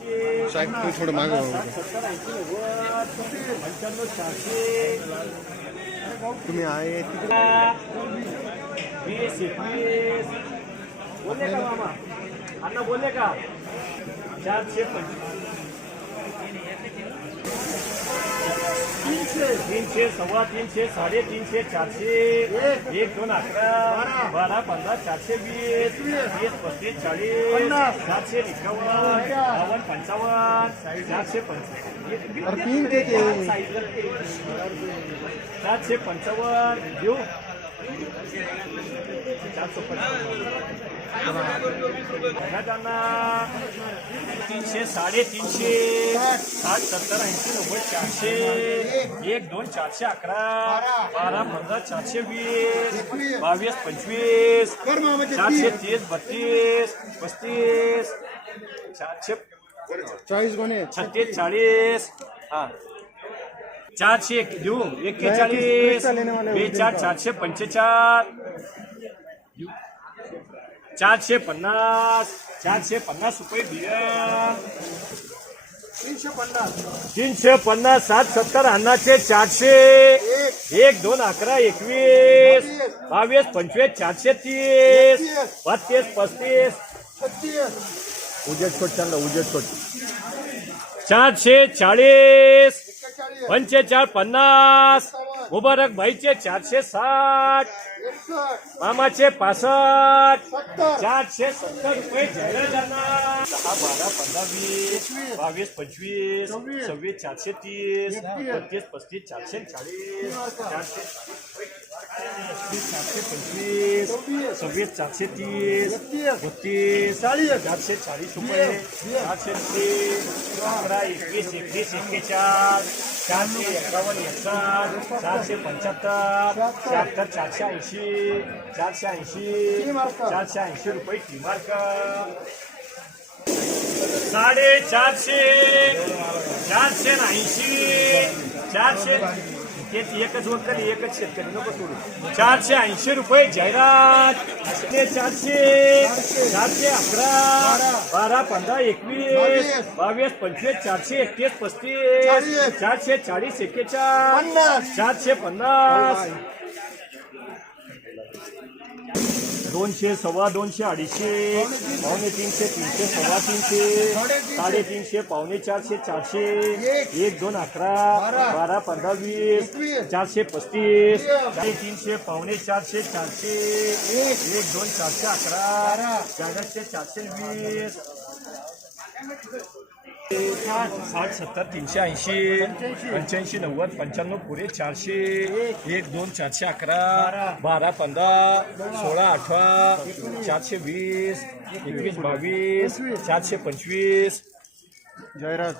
थोडं माग तुम्ही आहे बोलले का मामा? अण्णा बोलले का? चारशे तीनशे तीनशे सव्वा तीनशे साडेतीनशे चारशे एक दोन अकरा बारा पंधरा चारशे वीस वीस पस्तीस चाळीस चारशे एकावन्न बावन्न पंचावन्न चारशे पंचावन्न. चारशे पंचावन्न. देऊ? चारशे पंचावन्न. तीनशे साडेतीनशे साठ सत्तर ऐंशी नव्वद चारशे एक दोन चारशे अकरा बारा पंधरा चारशे वीस बावीस पंचवीस चारशे तीस बत्तीस पस्तीस चारशे चाळीस गुन्हे छत्तीस चाळीस हा. चारशे एक देऊ एक्केचाळीस बेचाळ चारशे पंचेचाळ चारशे पन्नास. चारशे पन्नास रुपये बिया. तीनशे पन्नास. तीनशे पन्नास सात सत्तर अन्नाचे चारशे. एक दोन अकरा एकवीस. बावीस पंचवीस चारशे तीस. बत्तीस पस्तीस. उजेड छोट चांगला उजेड छोट चारशे चाळीस. पंचेचाळ पन्नास. मुबारक भाईचे चारशे साठ. मामाचे पासष्ट. चारशे सत्तर रुपये जाहिरातांना दहा बारा पंधरा वीस बावीस पंचवीस सव्वीस. चारशे तीस बत्तीस पस्तीस चारशे चाळीस चारशे तीस चारशे पंचवीस सव्वीस चारशे तीस बत्तीस चारशे चाळीस रुपये चारशे तीस अकरा एकवीस एकवीस एक्केचाळीस चारशे एकावन्न एकसाठ चारशे पंच्याहत्तर शहात्तर चारशे ऐंशी चारशे ऐंशी चारशे ऐंशी रुपये टीमार्क साडे चारशे चारशे ऐंशी चारशे तेच एकच वकर एकच शेतकरी. नको सोडू. चारशे ऐंशी रुपये जाहिरात. चारशे चारशे अकरा बारा पंधरा एकवीस बावीस पंचवीस चारशे एकतीस पस्तीस चारशे चाळीस एक्केचाळीस चारशे पन्नास. दोनशे सव्वा दोनशे अडीचशे पावणे तीनशे तीनशे सव्वा तीनशे साडेतीनशे पावणे चारशे चारशे एक दोन अकरा बारा पंधरा वीस चारशे पस्तीस साडेतीनशे पावणे चारशे चारशे एक दोन चारशे अकरा चारशे चारशे वीस. साठ सत्तर तीनशे ऐंशी पंच्याऐंशी नव्वद पंच्याण्णव पुरे चारशे एक दोन चारशे अकरा बारा. पंधरा सोळा अठरा चारशे वीस एकवीस बावीस चारशे पंचवीस जयराज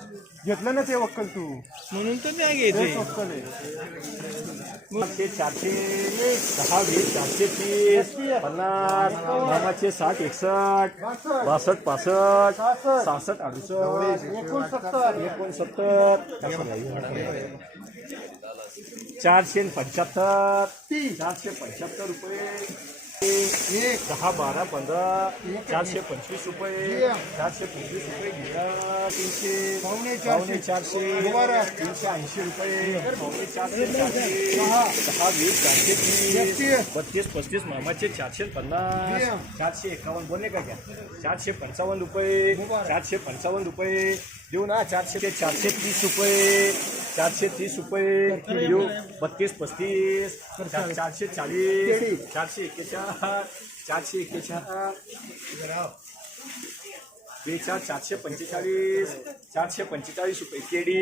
घेतलं ना ते वक्कल तू? म्हणून तर नाही तेच वक्कल आहे. चारशे चारशे दहा वीस चारशे तीस पन्नास नामाचे साठ एकसष्ट बासष्ट. पासष्ट सहासष्ट अडुसष्ट एकोणसत्तर. एकोणसत्तर. चारशे पंच्याहत्तर चारशे पंच्याहत्तर रुपये. एक दहा बारा पंधरा चारशे पंचवीस रुपये चारशे पंचवीस रुपये तीनशे पावणे चारशे. पावणे चारशे तीनशे ऐंशी रुपये पावणे चारशे चारशे दहा वीस चारशे तीस बत्तीस पस्तीस मामाचे चारशे पन्नास चारशे एकावन्न बोलले का घ्या चारशे पंचावन्न रुपये चारशे पंचावन्न रुपये देऊ ना चारशे ते चारशे तीस रुपये चारशे तीस रुपये किलो बत्तीस पस्तीस चार- चारशे चाळीस चारशे एक्केचाळीस चारशे एक्केचाळीस बेचाळ चारशे पंचेचाळीस चारशे पंचेचाळीस रुपये केडी.